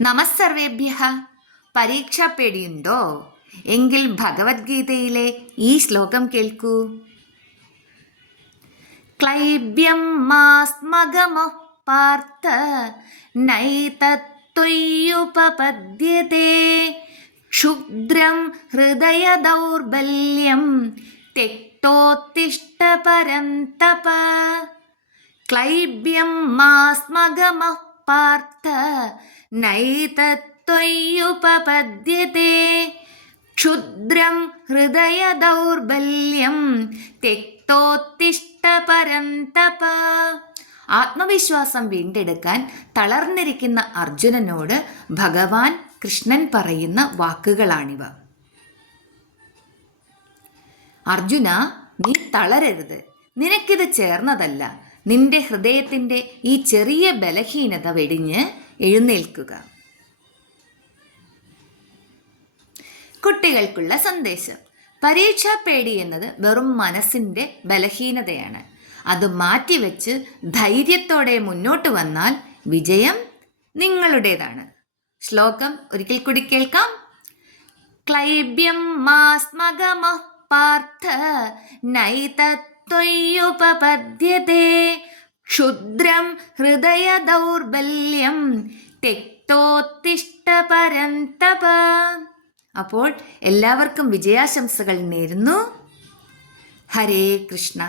നമസ്സർവേഭ്യഃ. പരീക്ഷാ പേടിയുണ്ടോ? എങ്കിൽ ഭഗവത്ഗീതയിലെ ഈ ശ്ലോകം കേൾക്കൂ. ക്ലൈബ്യം മാസ്മഗമഃ പാർത്ഥ നൈതത്ത്വയ്യുപപദ്യതേ ക്ഷുദ്രം ഹൃദയ ദൗർബല്യം തെക്തോത്തിഷ്ഠ പരന്തപ. ക്ലൈബ്യം മാസ്മഗമഃ പാർത്ഥ നൈതത്ത്വയ്യുപപദ്യതേ ക്ഷുദ്രം ഹൃദയ ദൗർബല്യം തെക്തോത്തിഷ്ഠ പരന്തപ. ആത്മവിശ്വാസം വീണ്ടെടുക്കാൻ തളർന്നിരിക്കുന്ന അർജുനനോട് ഭഗവാൻ കൃഷ്ണൻ പറയുന്ന വാക്കുകളാണിവ. അർജുന, നീ തളരരുത്. നിനക്കിത് ചേർന്നതല്ല. നിന്റെ ഹൃദയത്തിൻ്റെ ഈ ചെറിയ ബലഹീനത വെടിഞ്ഞ് എഴുന്നേൽക്കുക. കുട്ടികൾക്കുള്ള സന്ദേശം: പരീക്ഷാ പേടി എന്നത് വെറും മനസ്സിൻ്റെ ബലഹീനതയാണ്. അത് മാറ്റിവെച്ച് ധൈര്യത്തോടെ മുന്നോട്ട് വന്നാൽ വിജയം നിങ്ങളുടേതാണ്. ശ്ലോകം ഒരിക്കൽ കൂടി കേൾക്കാം. ക്ലൈബ്യം മാസ്മഗമഃ പാർത്ഥ നൈതത്ത്വയ്യുപപദ്യതേ ക്ഷുദ്രം ഹൃദയ ദൗർബല്യം തെക്തോത്തിഷ്ഠ പരന്തപ. അപ്പോൾ എല്ലാവർക്കും വിജയാശംസകൾ നേരുന്നു. ഹരേ കൃഷ്ണ.